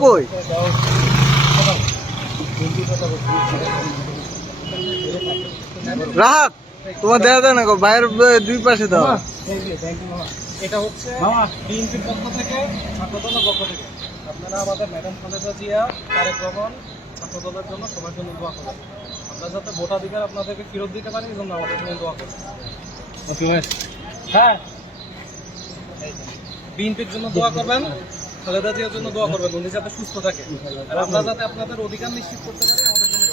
কই? রাহাত তোমার দেওয়া দেয় না গো বাইরের দুই পাশে দাও। এটা হচ্ছে বিএনপির পক্ষ থেকে ছাত্রদলের পক্ষ থেকে। আপনারা আমাদের ম্যাডাম খালেদা জিয়া তারেক রহমান ছাত্রদলের জন্য সবার জন্য দোয়া করেন আমরা যাতে ভোটাধিকার আপনাদেরকে ফেরত দিতে পারি এই জন্য আমাদের জন্য দোয়া করবেন। হ্যাঁ। বিএনপির জন্য দোয়া করবেন। খালেদা জিয়ার জন্য দোয়া করবেন উনি যাতে সুস্থ থাকে। আর আমরা যাতে আপনাদের অধিকার নিশ্চিত করতে পারি আমাদের জন্য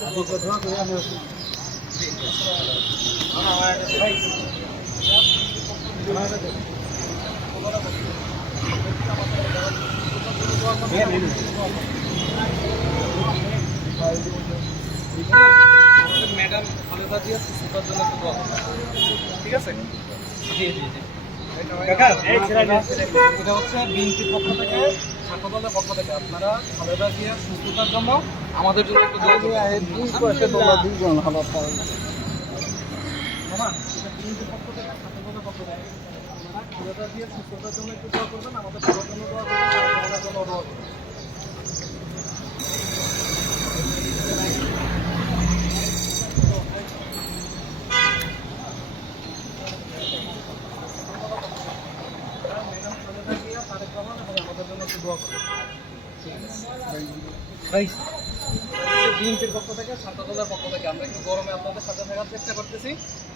দোয়া ম্যাডাম খালেদা জিয়া সুস্থতার জন্য দোয়া ঠিক আছে? জি জি জি। এটা পক্ষ থেকে পক্ষ আপনারা খালেদা সুস্থতার জন্য আমাদের জন্য একটু দোয়া করবেন। বিএনপির পক্ষ থেকে পক্ষ আপনারা খালেদা জিয়া সুস্থতার জন্য একটু দোয়া করবেন, আমাদের সবার জন্য দোয়া করবেন জন্য দোয়া করবেন ম্যাডাম খালেদা জিয়া তারেক রহমান এবং আমাদের জন্য একটু দোয়া করবেন ভাই। বিএনপির পক্ষ থেকে পক্ষ থেকে আমরা একটু গরমে আপনাদের সাথে থাকার চেষ্টা করতেছি।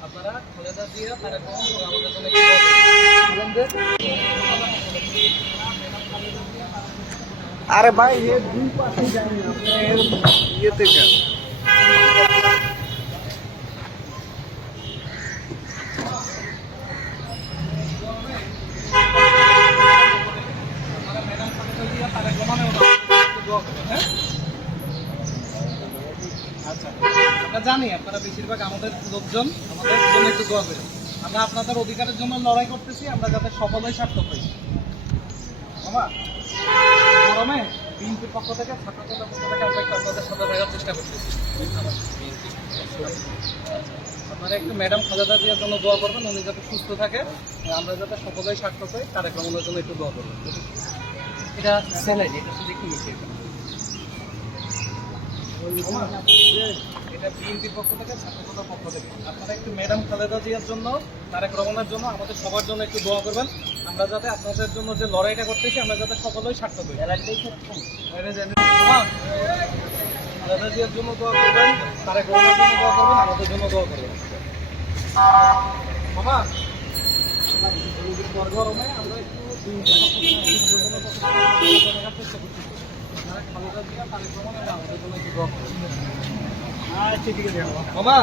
আপনারা খালেদা দিয়ে তারা গরম আমাদের জন্য। আরে ভাই এ দুই পাশে যাই না এর ইয়েতে কেন আপনারা ম্যাডাম খালেদা জিয়া তারেক রহমান এবং আমাদের জন্য একটু দোয়া করবেন, হ্যাঁ? আচ্ছা আমরা জানি আপনারা বেশিরভাগ আমাদের লোকজন আমরা আপনাদের অধিকারের জন্য লড়াই করতেছি, আমরা যাতে সফল হয়ে সার্থক হই। গরমে বিএনপির পক্ষ থেকে আমরা চেষ্টা করতেছি। আপনারা একটু ম্যাডাম খালেদা জিয়ার জন্য দোয়া করবেন, উনি যাতে সুস্থ থাকে, আমরা যাতে সকলেই সার্থক হই, তারেক জন্য একটু দোয়া করবেন। এটা স্যালারি এটা একটু মিশিয়ে দেবেন। এটা বিএনপির পক্ষ থেকে ছাত্রদলের পক্ষ থেকে। আপনারা একটু ম্যাডাম খালেদা জিয়ার জন্য, তারেক রহমানের জন্য, আমাদের সবার জন্য একটু দোয়া করবেন। আমরা যাতে আপনাদের জন্য যে লড়াইটা করতেছি, আমরা যাতে সকলেই সার্থক হই। খালেদা জিয়ার জন্য দোয়া করবেন, তারেক রহমানের জন্য দোয়া করবেন, আমাদের জন্য দোয়া করবেন। মামা, আমরা একটু জিয়া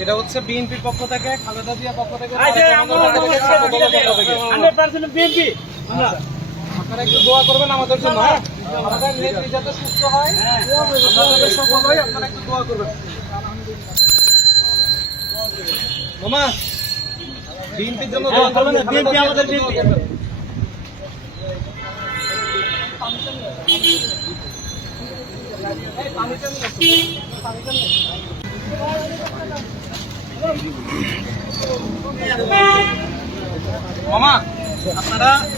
এটা হচ্ছে বিএনপির পক্ষ থেকে খালেদা জিয়ার পক্ষ থেকে পক্ষ থেকে। আচ্ছা। আপনারা একটু দোয়া করবেন আমাদের জন্য হ্যাঁ আমাদের নেত্রী যাতে সুস্থ হয় সফল আপনারা একটু দোয়া করবেন মামা বিএনপির জন্য দোয়া করবেন বিএনপি আমাদের বিএনপি মামা আপনারা এই এই এই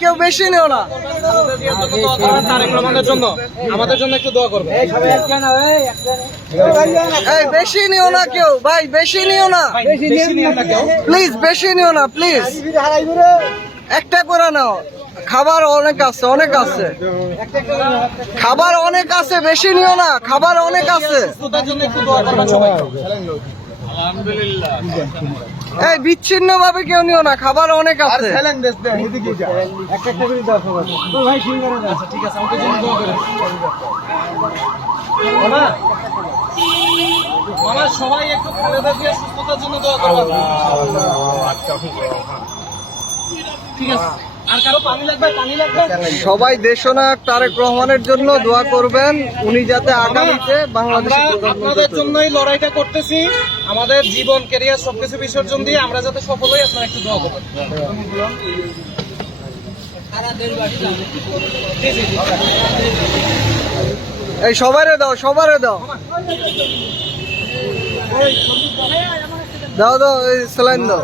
কেউ বেশি না। বেশি নিও না কেউ, ভাই, বেশি নিও না। প্লিজ বেশি নিও না প্লিজ একটা করে নাও। খাবার অনেক আছে অনেক আছে। খাবার অনেক আছে, বেশি নিও না, খাবার অনেক আছে। সুস্থতার এই বিচ্ছিন্ন ভাবে কেউ নিও না খাবার অনেক আছে। আচ্ছা সবাই একটু খালেদা জিয়ার সুস্থতার জন্য দোয়া করবেন ঠিক আছে। সবাই দেশনায়ক তারেক রহমানের জন্য দোয়া করবেন। উনি যাতে আগামীতে আমরা বাংলাদেশের আপনাদের জন্যই লড়াইটা করতেছি। আমাদের জীবন ক্যারিয়ার সবকিছু বিসর্জন দিয়ে আমরা যাতে সফল হই আপনারা একটু দোয়া করবেন। এই সবারে দাও সবারে দাও। দাও। দাও এই স্যালাইন দাও।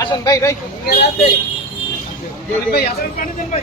আসেন ভাই ভাই। ভাই আসেন। পানি দেন ভাই